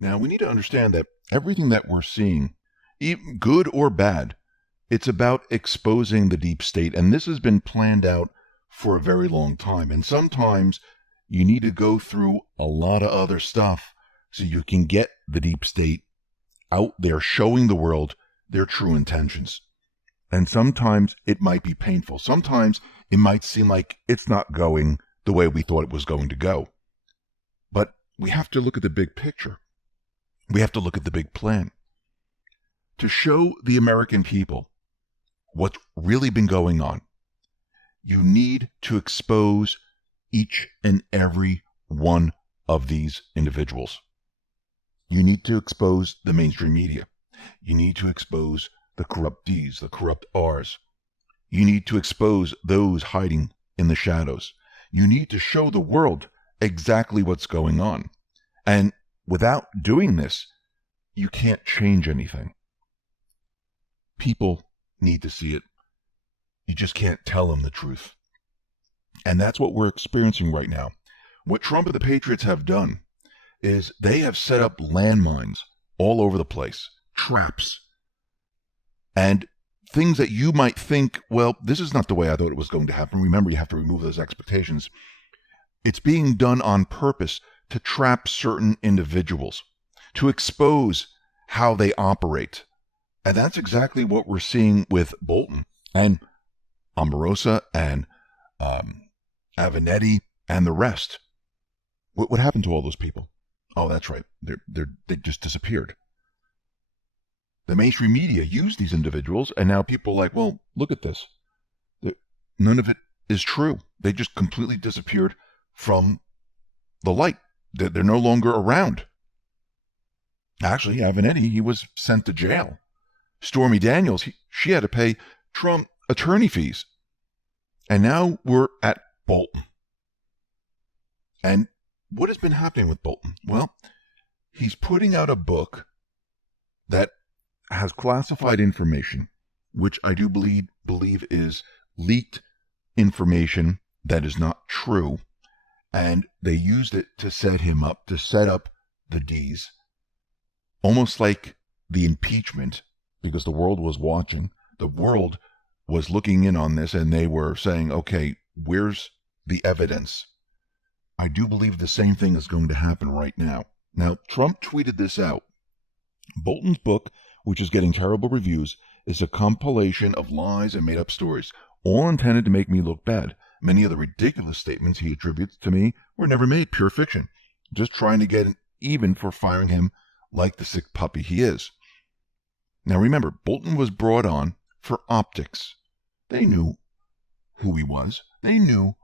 Now, we need to understand that everything that we're seeing, even good or bad, it's about exposing the deep state. And this has been planned out for a very long time. And sometimes you need to go through a lot of other stuff so you can get the deep state out there showing the world their true intentions. And sometimes it might be painful. Sometimes it might seem like it's not going the way we thought it was going to go. But we have to look at the big picture. We have to look at the big plan. To show the American people what's really been going on, you need to expose each and every one of these individuals. You need to expose the mainstream media. You need to expose the corrupt Ds, the corrupt Rs. You need to expose those hiding in the shadows. You need to show the world exactly what's going on. And without doing this, you can't change anything. People need to see it. You just can't tell them the truth. And that's what we're experiencing right now. What Trump and the Patriots have done is they have set up landmines all over the place, traps, and things that you might think, well, this is not the way I thought it was going to happen. Remember, you have to remove those expectations. It's being done on purpose to trap certain individuals, to expose how they operate. And that's exactly what we're seeing with Bolton and Omarosa and Avenatti and the rest. What happened to all those people? Oh, that's right. They just disappeared. The mainstream media used these individuals, and now people are like, well, look at this. None of it is true. They just completely disappeared from the light. They're no longer around. Actually, Avenatti, he was sent to jail. Stormy Daniels, she had to pay Trump attorney fees. And now we're at Bolton. And what has been happening with Bolton? Well, he's putting out a book that has classified information, which I do believe is leaked information that is not true. And they used it to set him up, to set up the Ds. Almost like the impeachment, because the world was watching. The world was looking in on this, and they were saying, okay, where's the evidence? I do believe the same thing is going to happen right now. Now, Trump tweeted this out. Bolton's book, which is getting terrible reviews, is a compilation of lies and made-up stories, all intended to make me look bad. Many of the ridiculous statements he attributes to me were never made, pure fiction, just trying to get even for firing him like the sick puppy he is. Now remember, Bolton was brought on for optics. They knew who he was. They knew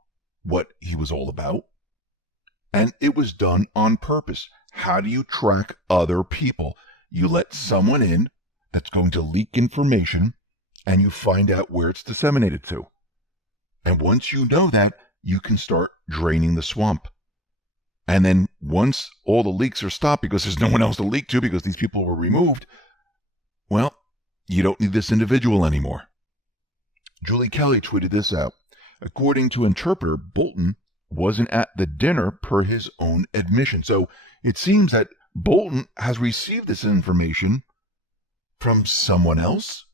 what he was all about. And it was done on purpose. How do you track other people? You let someone in that's going to leak information, and you find out where it's disseminated to. And once you know that, you can start draining the swamp. And then once all the leaks are stopped, because there's no one else to leak to because these people were removed, well, you don't need this individual anymore. Julie Kelly tweeted this out. According to Interpreter, Bolton wasn't at the dinner per his own admission. So it seems that Bolton has received this information from someone else.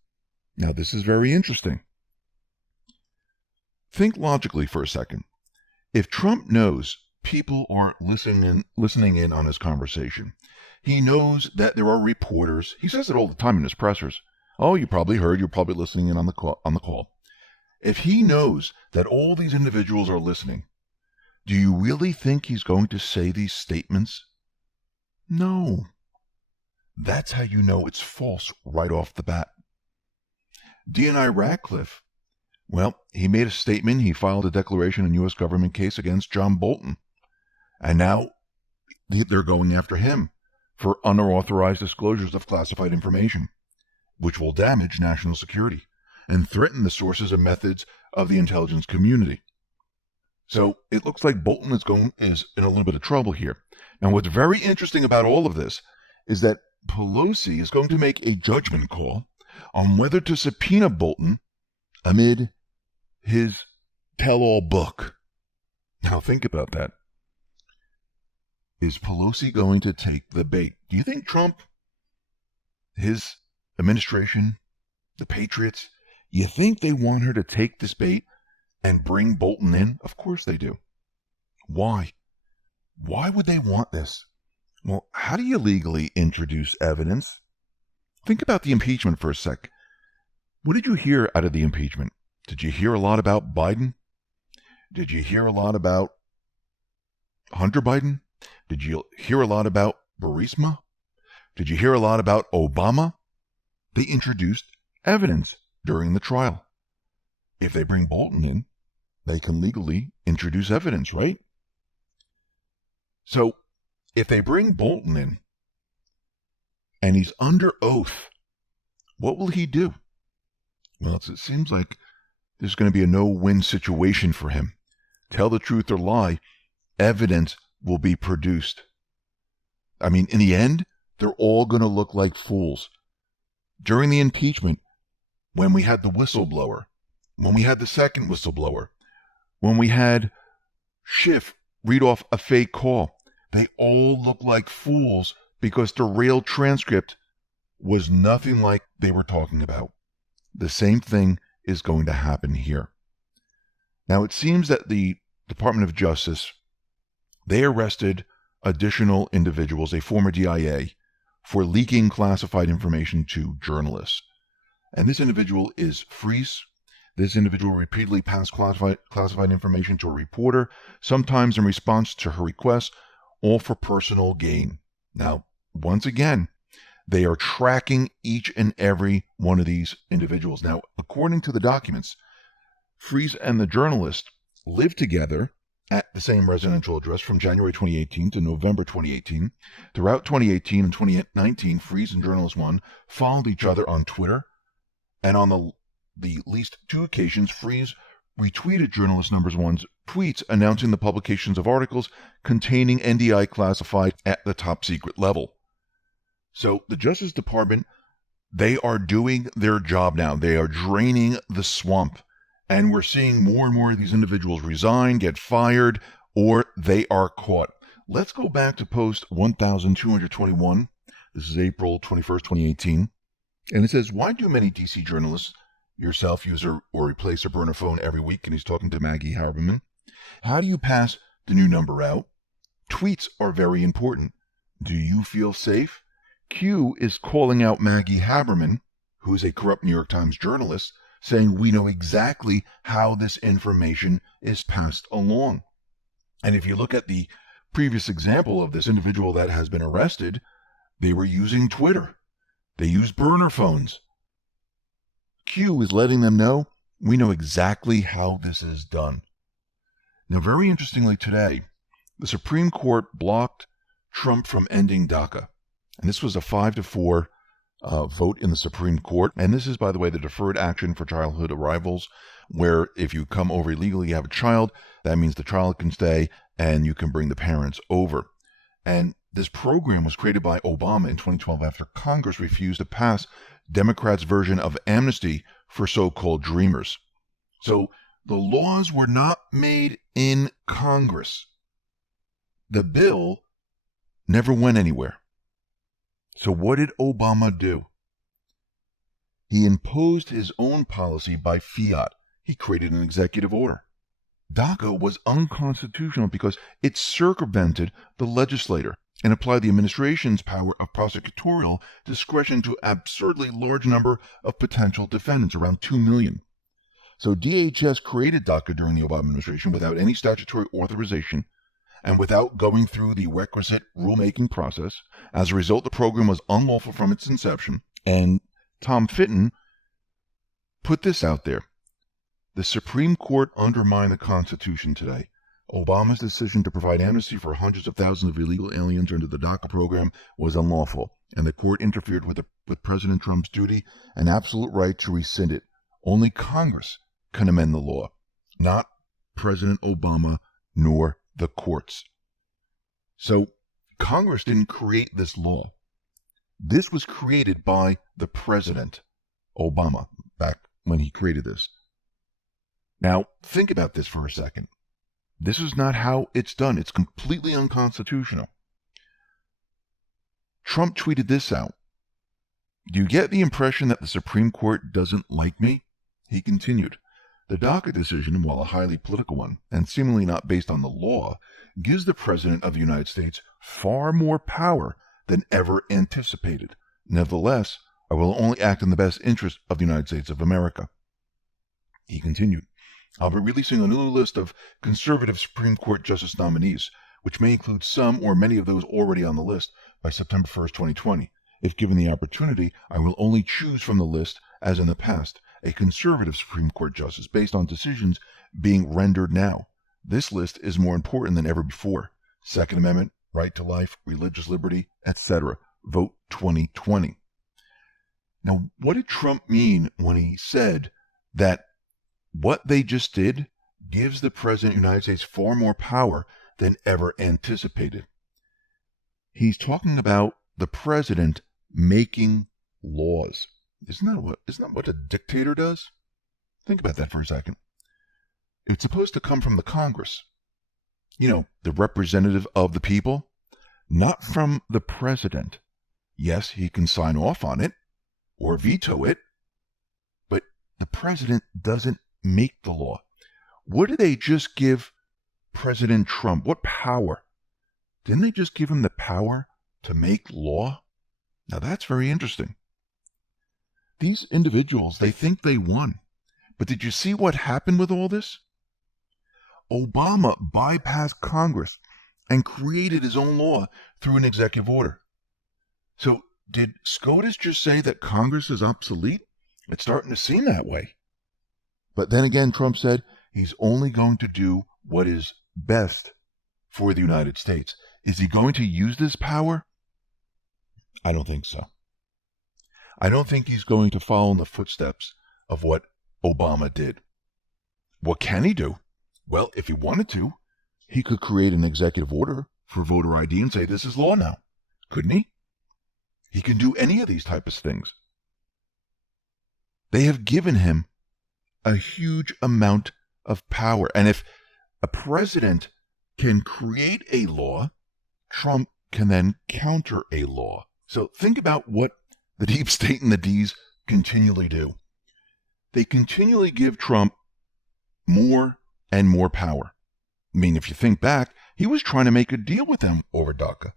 Now, this is very interesting. Think logically for a second. If Trump knows people are listening in on his conversation, he knows that there are reporters. He says it all the time in his pressers. Oh, you probably heard. You're probably listening in on the call. If he knows that all these individuals are listening, do you really think he's going to say these statements? No. That's how you know it's false right off the bat. D.N.I. Radcliffe, well, he made a statement. He filed a declaration in U.S. government case against John Bolton. And now they're going after him for unauthorized disclosures of classified information, which will damage national security and threaten the sources and methods of the intelligence community. So it looks like Bolton is in a little bit of trouble here. Now, what's very interesting about all of this is that Pelosi is going to make a judgment call on whether to subpoena Bolton amid his tell-all book. Now think about that. Is Pelosi going to take the bait? Do you think Trump, his administration, the Patriots, you think they want her to take this bait and bring Bolton in? Of course they do. Why? Why would they want this? Well, how do you legally introduce evidence? Think about the impeachment for a sec. What did you hear out of the impeachment? Did you hear a lot about Biden? Did you hear a lot about Hunter Biden? Did you hear a lot about Burisma? Did you hear a lot about Obama? They introduced evidence during the trial. If they bring Bolton in, they can legally introduce evidence, right? So, if they bring Bolton in, and he's under oath, what will he do? Well, it seems like there's going to be a no-win situation for him. Tell the truth or lie, evidence will be produced. I mean, in the end, they're all going to look like fools. During the impeachment, when we had the whistleblower, when we had the second whistleblower, when we had Schiff read off a fake call, they all look like fools because the real transcript was nothing like they were talking about. The same thing is going to happen here. Now, it seems that the Department of Justice, they arrested additional individuals, a former DIA, for leaking classified information to journalists. And this individual is Freese. This individual repeatedly passed classified information to a reporter, sometimes in response to her requests, all for personal gain. Now, once again, they are tracking each and every one of these individuals. Now, according to the documents, Freese and the journalist lived together at the same residential address from January 2018 to November 2018. Throughout 2018 and 2019, Freese and journalist one followed each other on Twitter, and on the least two occasions, Freese retweeted journalist number one's tweets announcing the publications of articles containing NDI classified at the top secret level. So the Justice Department, they are doing their job now. They are draining the swamp. And we're seeing more and more of these individuals resign, get fired, or they are caught. Let's go back to post 1221. This is April 21st, 2018. And it says, why do many DC journalists, yourself, use or replace a burner phone every week? And he's talking to Maggie Haberman. How do you pass the new number out? Tweets are very important. Do you feel safe? Q is calling out Maggie Haberman, who is a corrupt New York Times journalist, saying we know exactly how this information is passed along. And if you look at the previous example of this individual that has been arrested, they were using Twitter. They used burner phones. Q is letting them know we know exactly how this is done. Now, very interestingly today, the Supreme Court blocked Trump from ending DACA. And this was a 5-4 vote in the Supreme Court. And this is, by the way, the deferred action for childhood arrivals, where if you come over illegally, you have a child, that means the child can stay and you can bring the parents over. And this program was created by Obama in 2012 after Congress refused to pass Democrats' version of amnesty for so-called dreamers. So the laws were not made in Congress. The bill never went anywhere. So what did Obama do? He imposed his own policy by fiat. He created an executive order. DACA was unconstitutional because it circumvented the legislator and applied the administration's power of prosecutorial discretion to an absurdly large number of potential defendants, around 2 million. So DHS created DACA during the Obama administration without any statutory authorization and without going through the requisite rulemaking process. As a result, the program was unlawful from its inception. And Tom Fitton put this out there. The Supreme Court undermined the Constitution today. Obama's decision to provide amnesty for hundreds of thousands of illegal aliens under the DACA program was unlawful, and the court interfered with President Trump's duty and absolute right to rescind it. Only Congress can amend the law, not President Obama nor the courts. So Congress didn't create this law. This was created by the President Obama back when he created this. Now, think about this for a second. This is not how it's done. It's completely unconstitutional. Trump tweeted this out. Do you get the impression that the Supreme Court doesn't like me? He continued. The DACA decision, while a highly political one, and seemingly not based on the law, gives the President of the United States far more power than ever anticipated. Nevertheless, I will only act in the best interest of the United States of America. He continued, I'll be releasing a new list of conservative Supreme Court justice nominees, which may include some or many of those already on the list by September 1st, 2020. If given the opportunity, I will only choose from the list, as in the past, a conservative Supreme Court justice based on decisions being rendered now. This list is more important than ever before. Second Amendment, right to life, religious liberty, etc. Vote 2020. Now, what did Trump mean when he said that what they just did gives the President of the United States far more power than ever anticipated? He's talking about the President making laws. Isn't that what a dictator does? Think about that for a second. It's supposed to come from the Congress. You know, the representative of the people, not from the President. Yes, he can sign off on it or veto it, but the President doesn't make the law. What did they just give President Trump? What power? Didn't they just give him the power to make law? Now that's very interesting. These individuals, they think they won. But did you see what happened with all this? Obama bypassed Congress and created his own law through an executive order. So did SCOTUS just say that Congress is obsolete? It's starting to seem that way. But then again, Trump said he's only going to do what is best for the United States. Is he going to use this power? I don't think so. I don't think he's going to follow in the footsteps of what Obama did. What can he do? Well, if he wanted to, he could create an executive order for voter ID and say this is law now. Couldn't he? He can do any of these types of things. They have given him a huge amount of power. And if a president can create a law, Trump can then counter a law. So think about what the deep state and the D's continually do. They continually give Trump more and more power. I mean, if you think back, he was trying to make a deal with them over DACA.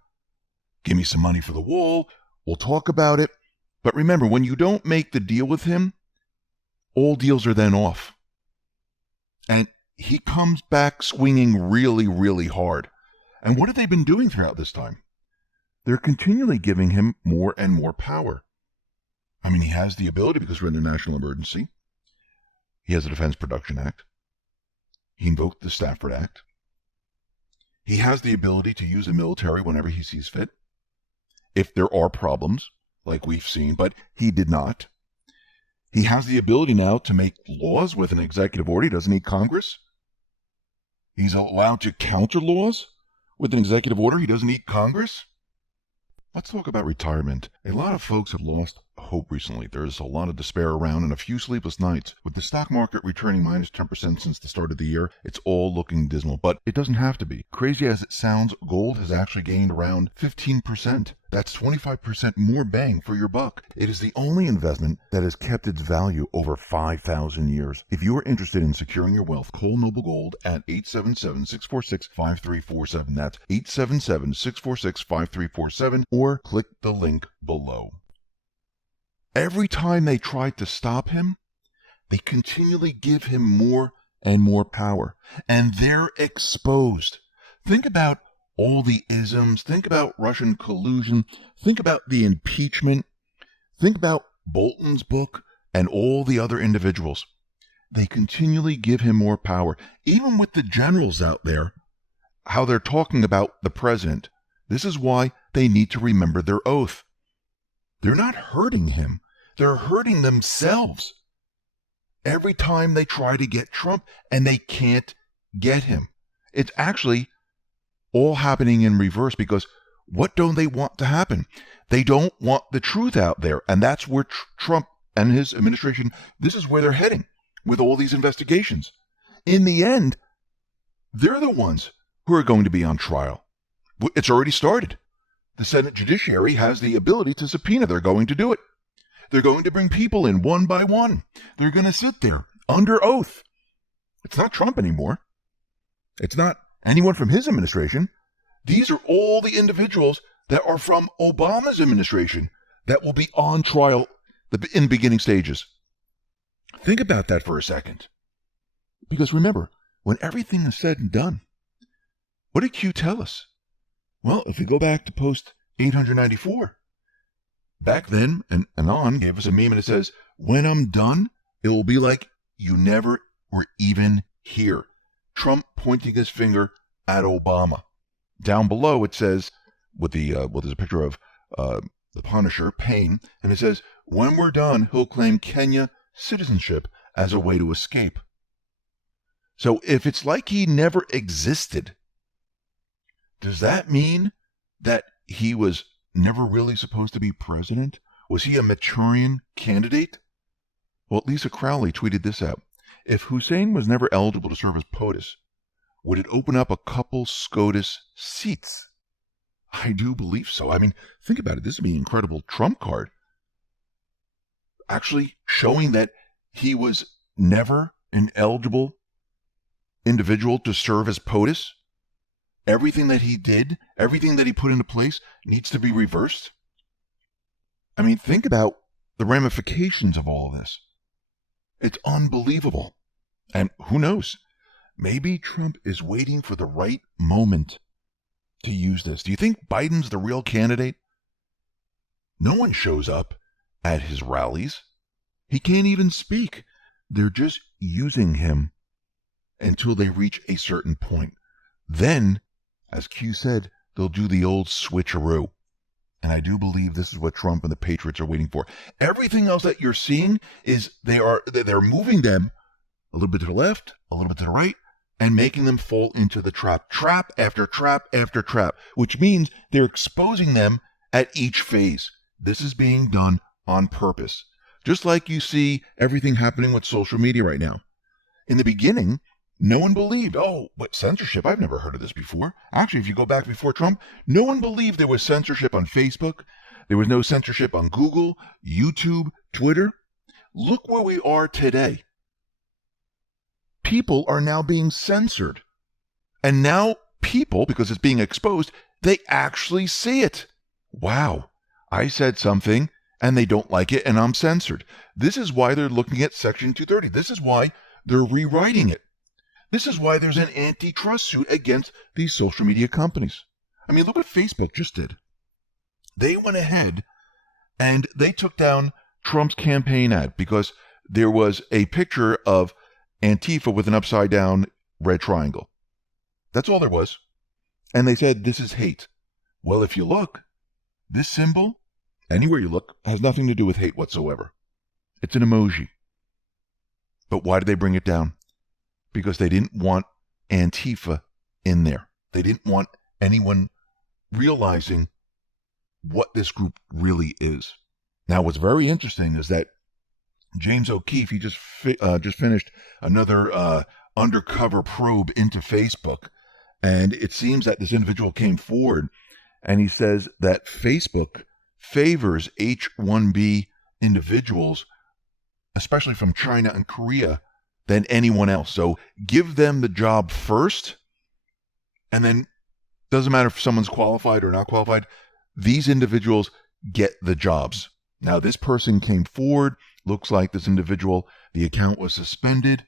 Give me some money for the wall. We'll talk about it. But remember, when you don't make the deal with him, all deals are then off. And he comes back swinging really, really hard. And what have they been doing throughout this time? They're continually giving him more and more power. I mean, he has the ability because we're in a national emergency. He has the Defense Production Act. He invoked the Stafford Act. He has the ability to use the military whenever he sees fit, if there are problems, like we've seen, but he did not. He has the ability now to make laws with an executive order. He doesn't need Congress. He's allowed to counter laws with an executive order. He doesn't need Congress. Let's talk about retirement. A lot of folks have lost hope recently. There's a lot of despair around and a few sleepless nights. With the stock market returning minus 10% since the start of the year, it's all looking dismal, but it doesn't have to be. Crazy as it sounds, gold has actually gained around 15%. That's 25% more bang for your buck. It is the only investment that has kept its value over 5,000 years. If you are interested in securing your wealth, call Noble Gold at 877-646-5347. That's 877-646-5347, or click the link below. Every time they try to stop him, they continually give him more and more power, and they're exposed. Think about all the isms. Think about Russian collusion. Think about the impeachment. Think about Bolton's book and all the other individuals. They continually give him more power. Even with the generals out there, how they're talking about the president. This is why they need to remember their oath. They're not hurting him. They're hurting themselves. Every time they try to get Trump, and they can't get him. It's actually all happening in reverse, because what don't they want to happen? They don't want the truth out there, and that's where Trump and his administration, this is where they're heading with all these investigations. In the end, They're the ones who are going to be on trial. It's already started. The Senate Judiciary has the ability to subpoena. They're going to do it. They're going to bring people in one by one. They're going to sit there under oath. It's not Trump anymore. It's not anyone from his administration. These are all the individuals that are from Obama's administration that will be on trial in the beginning stages. Think about that for a second. Because remember, when everything is said and done, what did Q tell us? Well, if we go back to post 894, back then, and Anon gave us a meme and it says, when I'm done, it will be like you never were even here. Trump pointing his finger at Obama. Down below it says, there's a picture of the Punisher, Payne, and it says, when we're done, he'll claim Kenya citizenship as a way to escape. So if it's like he never existed, does that mean that he was never really supposed to be president? Was he a Manchurian candidate? Well, Lisa Crowley tweeted this out. If Hussein was never eligible to serve as POTUS, would it open up a couple SCOTUS seats? I do believe so. I mean, think about it. This would be an incredible Trump card. Actually showing that he was never an eligible individual to serve as POTUS. Everything that he did, everything that he put into place needs to be reversed. I mean, think about the ramifications of all of this. It's unbelievable. And who knows? Maybe Trump is waiting for the right moment to use this. Do you think Biden's the real candidate? No one shows up at his rallies. He can't even speak. They're just using him until they reach a certain point. Then, as Q said, they'll do the old switcheroo. And I do believe this is what Trump and the Patriots are waiting for. Everything else that you're seeing is they're moving them a little bit to the left, a little bit to the right, and making them fall into the trap. Trap after trap after trap, which means they're exposing them at each phase. This is being done on purpose. Just like you see everything happening with social media right now. In the beginning, no one believed, what censorship? I've never heard of this before. Actually, if you go back before Trump, no one believed there was censorship on Facebook. There was no censorship on Google, YouTube, Twitter. Look where we are today. People are now being censored. And now people, because it's being exposed, they actually see it. Wow, I said something and they don't like it and I'm censored. This is why they're looking at Section 230. This is why they're rewriting it. This is why there's an antitrust suit against these social media companies. I mean, look what Facebook just did. They went ahead and they took down Trump's campaign ad because there was a picture of Antifa with an upside down red triangle. That's all there was. And they said, this is hate. Well, if you look, this symbol, anywhere you look, has nothing to do with hate whatsoever. It's an emoji. But why did they bring it down? Because they didn't want Antifa in there. They didn't want anyone realizing what this group really is. Now, what's very interesting is that James O'Keefe, he just finished another undercover probe into Facebook. And it seems that this individual came forward and he says that Facebook favors H-1B individuals, especially from China and Korea, than anyone else. So give them the job first, and then doesn't matter if someone's qualified or not qualified, these individuals get the jobs. Now, this person came forward, looks like this individual, the account was suspended,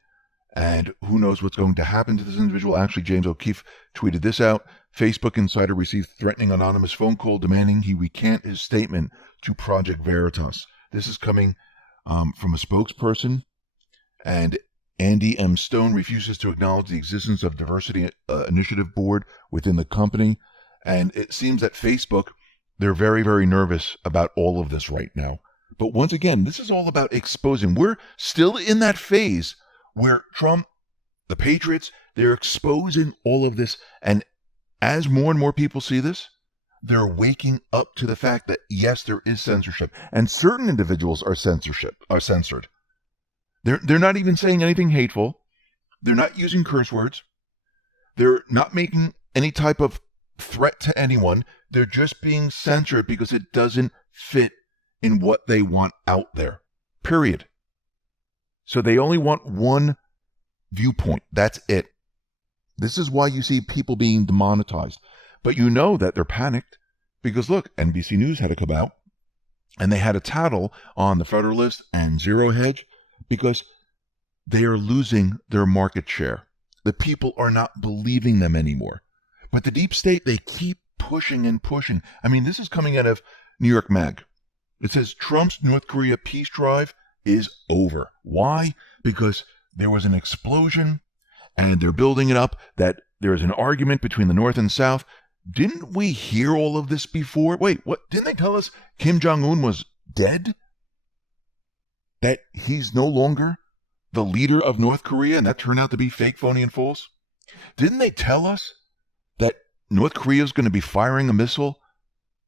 and who knows what's going to happen to this individual. Actually, James O'Keefe tweeted this out. Facebook insider received threatening anonymous phone call demanding he recant his statement to Project Veritas. This is coming from a spokesperson, and Andy M. Stone refuses to acknowledge the existence of diversity initiative board within the company. And it seems that Facebook, they're very, very nervous about all of this right now. But once again, this is all about exposing. We're still in that phase where Trump, the Patriots, they're exposing all of this. And as more and more people see this, they're waking up to the fact that, yes, there is censorship. And certain individuals are censored. They're not even saying anything hateful. They're not using curse words. They're not making any type of threat to anyone. They're just being censored because it doesn't fit in what they want out there. Period. So they only want one viewpoint. That's it. This is why you see people being demonetized. But you know that they're panicked because, look, NBC News had to come out and they had a tattle on the Federalist and Zero Hedge because they are losing their market share. The people are not believing them anymore. But the deep state, they keep pushing and pushing. I mean, this is coming out of New York Mag. It says Trump's North Korea peace drive is over. Why? Because there was an explosion and they're building it up that there is an argument between the North and South. Didn't we hear all of this before? Wait, what? Didn't they tell us Kim Jong-un was dead? That he's no longer the leader of North Korea and that turned out to be fake, phony, and false? Didn't they tell us that North Korea is going to be firing a missile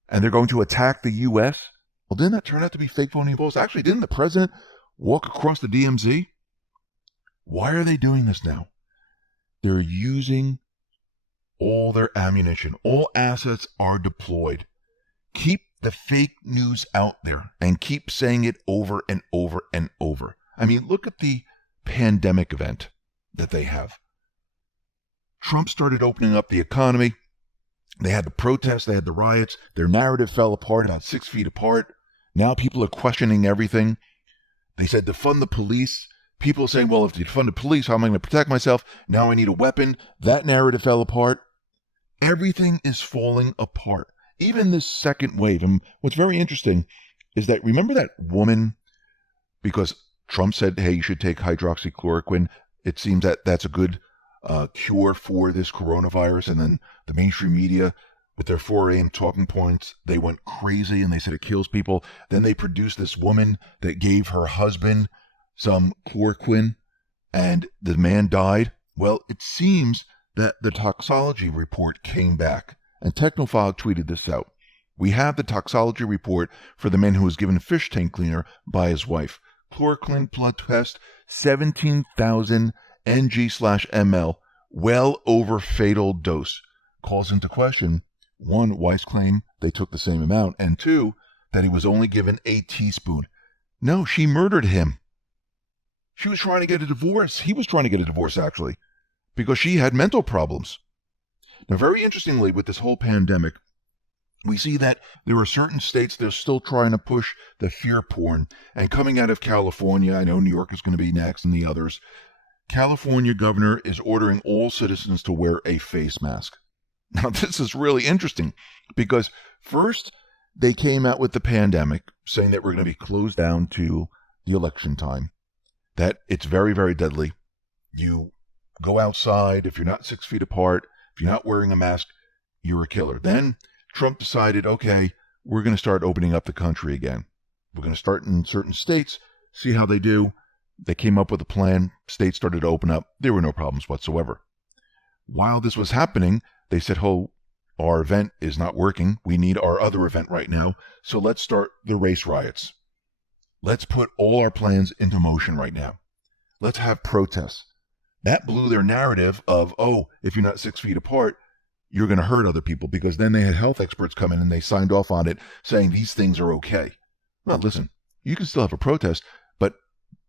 and they're going to attack the U.S.? Well, didn't that turn out to be fake, phony, and false? Actually, didn't the president walk across the DMZ? Why are they doing this now? They're using all their ammunition. All assets are deployed. Keep the fake news out there and keep saying it over and over and over. I mean, look at the pandemic event that they have. Trump started opening up the economy. They had the protests, they had the riots. Their narrative fell apart, about 6 feet apart. Now people are questioning everything. They said defund the police. People are saying, well, if you defund the police, how am I going to protect myself? Now I need a weapon. That narrative fell apart. Everything is falling apart. Even this second wave. And what's very interesting is that, remember that woman, because Trump said, hey, you should take hydroxychloroquine. It seems that that's a good cure for this coronavirus. And then the mainstream media, with their 4 a.m. talking points, they went crazy and they said it kills people. Then they produced this woman that gave her husband some chloroquine and the man died. Well, it seems that the toxology report came back, and Technofile tweeted this out. We have the toxology report for the man who was given fish tank cleaner by his wife. Chloroquine blood test, 17,000 ng/ml, well over fatal dose. Calls into question, 1, Weiss claim they took the same amount, and 2, that he was only given a teaspoon. No, she murdered him. She was trying to get a divorce. He was trying to get a divorce, actually, because she had mental problems. Now, very interestingly, with this whole pandemic, we see that there are certain states that are still trying to push the fear porn. And coming out of California, I know New York is going to be next and the others, California governor is ordering all citizens to wear a face mask. Now, this is really interesting because first they came out with the pandemic saying that we're going to be closed down to the election time, that it's very, very deadly. You go outside, if you're not 6 feet apart, if you're not wearing a mask, you're a killer. Then Trump decided, okay, we're going to start opening up the country again. We're going to start in certain states, see how they do. They came up with a plan. States started to open up. There were no problems whatsoever. While this was happening, they said, oh, our event is not working. We need our other event right now. So let's start the race riots. Let's put all our plans into motion right now. Let's have protests. That blew their narrative of, oh, if you're not 6 feet apart, you're going to hurt other people, because then they had health experts come in and they signed off on it saying these things are okay. Well, listen, you can still have a protest, but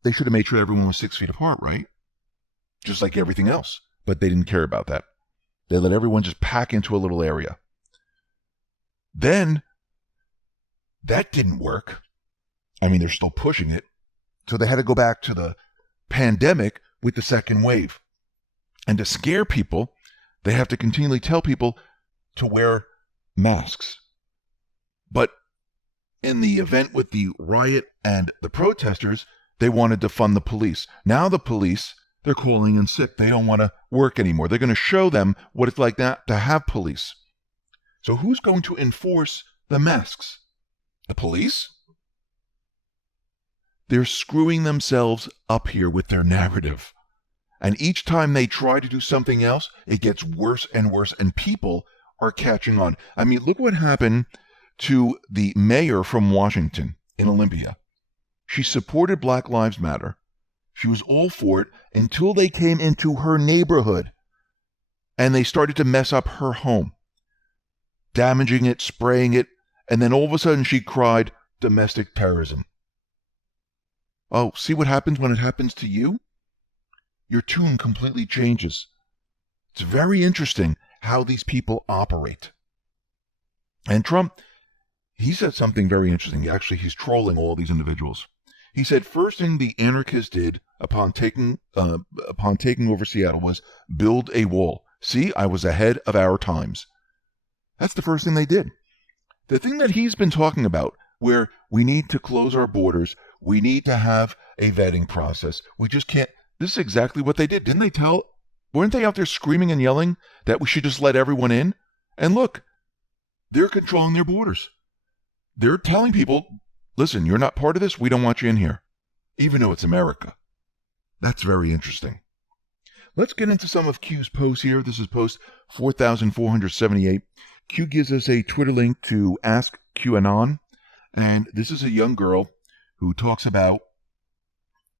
they should have made sure everyone was 6 feet apart, right? Just like everything else. But they didn't care about that. They let everyone just pack into a little area. Then that didn't work. I mean, they're still pushing it. So they had to go back to the pandemic with the second wave. And to scare people, they have to continually tell people to wear masks. But in the event with the riot and the protesters, they wanted to fund the police. Now the police, they're calling in sick. They don't want to work anymore. They're going to show them what it's like not to have police. So who's going to enforce the masks? The police? They're screwing themselves up here with their narrative. And each time they try to do something else, it gets worse and worse, and people are catching on. I mean, look what happened to the mayor from Washington in Olympia. She supported Black Lives Matter. She was all for it until they came into her neighborhood. and they started to mess up her home, damaging it, spraying it, and then all of a sudden she cried, domestic terrorism. Oh, see what happens when it happens to you? Your tune completely changes. It's very interesting how these people operate. And Trump, he said something very interesting. Actually, he's trolling all these individuals. He said, first thing the anarchists did upon taking over Seattle was build a wall. See, I was ahead of our times. That's the first thing they did. The thing that he's been talking about, where we need to close our borders, we need to have a vetting process. We just can't. This is exactly what they did. Weren't they out there screaming and yelling that we should just let everyone in? And look, they're controlling their borders. They're telling people, listen, you're not part of this. We don't want you in here, even though it's America. That's very interesting. Let's get into some of Q's posts here. This is post 4,478. Q gives us a Twitter link to Ask QAnon. And this is a young girl who talks about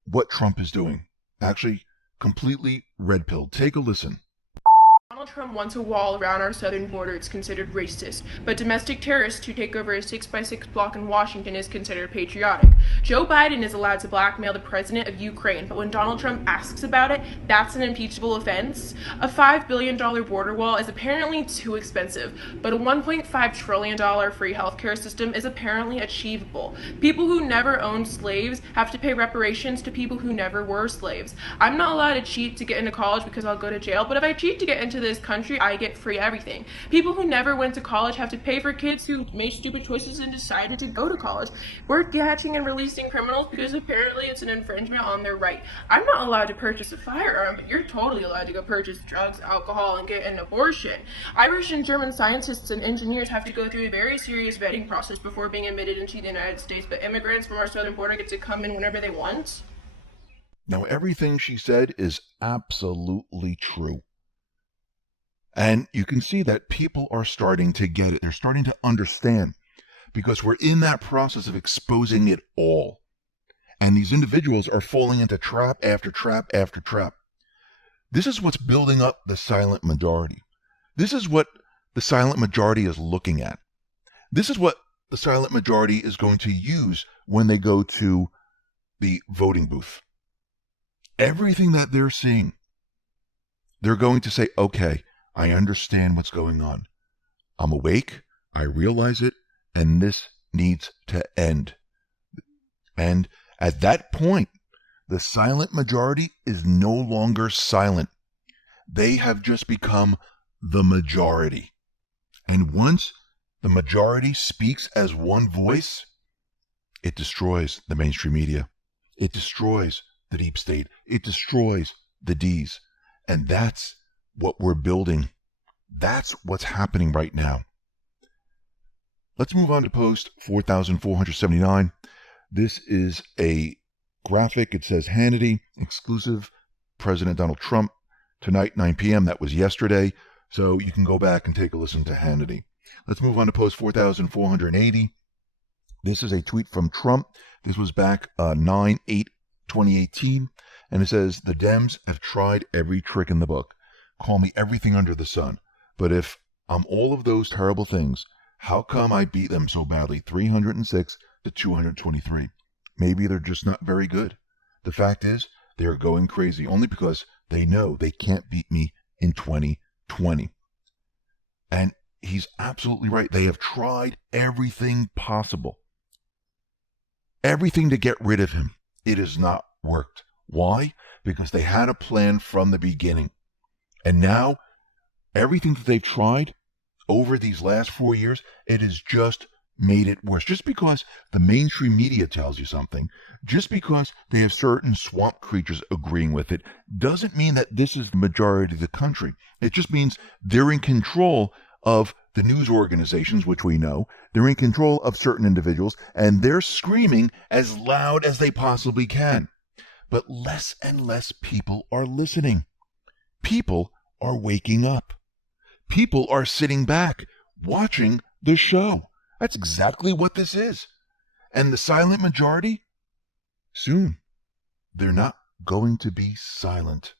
what Trump is doing. Actually, completely red-pilled. Take a listen. Donald Trump wants a wall around our southern border. It's considered racist. But domestic terrorists who take over a 6x6 block in Washington is considered patriotic. Joe Biden is allowed to blackmail the president of Ukraine, but when Donald Trump asks about it, that's an impeachable offense. A $5 billion border wall is apparently too expensive, but a $1.5 trillion free healthcare system is apparently achievable. People who never owned slaves have to pay reparations to people who never were slaves. I'm not allowed to cheat to get into college because I'll go to jail, but if I cheat to get into this country, I get free everything. People who never went to college have to pay for kids who made stupid choices and decided to go to college. We're catching and releasing criminals because apparently it's an infringement on their right. I'm not allowed to purchase a firearm, but you're totally allowed to go purchase drugs, alcohol, and get an abortion. Irish and German scientists and engineers have to go through a very serious vetting process before being admitted into the United States, but immigrants from our southern border get to come in whenever they want. Now, everything she said is absolutely true. And you can see that people are starting to get it. They're starting to understand because we're in that process of exposing it all. And these individuals are falling into trap after trap after trap. This is what's building up the silent majority. This is what the silent majority is looking at. This is what the silent majority is going to use when they go to the voting booth. Everything that they're seeing, they're going to say, okay, I understand what's going on. I'm awake. I realize it. And this needs to end. And at that point, the silent majority is no longer silent. They have just become the majority. And once the majority speaks as one voice, it destroys the mainstream media. It destroys the deep state. It destroys the D's. And that's what we're building. That's what's happening right now. Let's move on to post 4,479. This is a graphic. It says Hannity, exclusive, President Donald Trump, tonight, 9 p.m. That was yesterday. So you can go back and take a listen to Hannity. Let's move on to post 4,480. This is a tweet from Trump. This was back 9/8/2018. And it says, the Dems have tried every trick in the book. Call me everything under the sun. But if I'm all of those terrible things, how come I beat them so badly, 306 to 223? Maybe they're just not very good. The fact is, they're going crazy only because they know they can't beat me in 2020. And he's absolutely right. They have tried everything possible. Everything to get rid of him. It has not worked. Why? Because they had a plan from the beginning. And now, everything that they've tried over these last 4 years, it has just made it worse. Just because the mainstream media tells you something, just because they have certain swamp creatures agreeing with it, doesn't mean that this is the majority of the country. It just means they're in control of the news organizations, which we know. They're in control of certain individuals, and they're screaming as loud as they possibly can. But less and less people are listening. People are waking up. People are sitting back, watching the show. That's exactly what this is. And the silent majority, soon, they're not going to be silent.